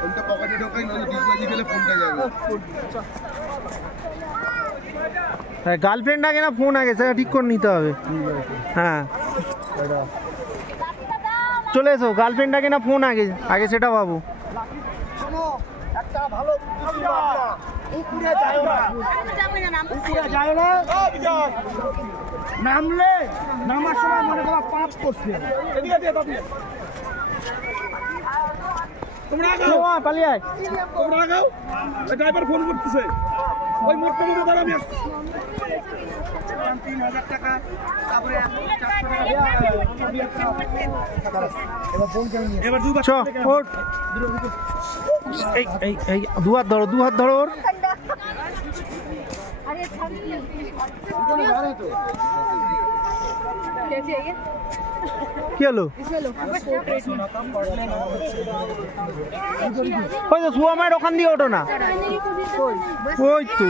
ফোনটা পকেটে ঢোকাই না, ডিসবাজি গেলে ফোনটা যাবে। গার্লফ্রেন্ড আগে না ফোন আগে, সেটা ঠিক করে নিতে হবে। হ্যাঁ চলে এসো, গার্লফ্রেন্ড আগে না ফোন আগে, আগে সেটা ভাবো। একটা ভালো পুকুরে যায় না, নামলে নামার সময় মনে করো পাপ করছে। পালিয়ে আয়, ড্রাইভার ফোন করতেছে, ওই মোটটা মতো দাঁড়া, আমি 3000 টাকা, তারপরে এবার দুবার এই দু হাত ধরো, দু হাত ধরো ওর। কি হলো? ওই তো সুয়া মায়ের ওখান দিয়ে ওঠো না, ওই তো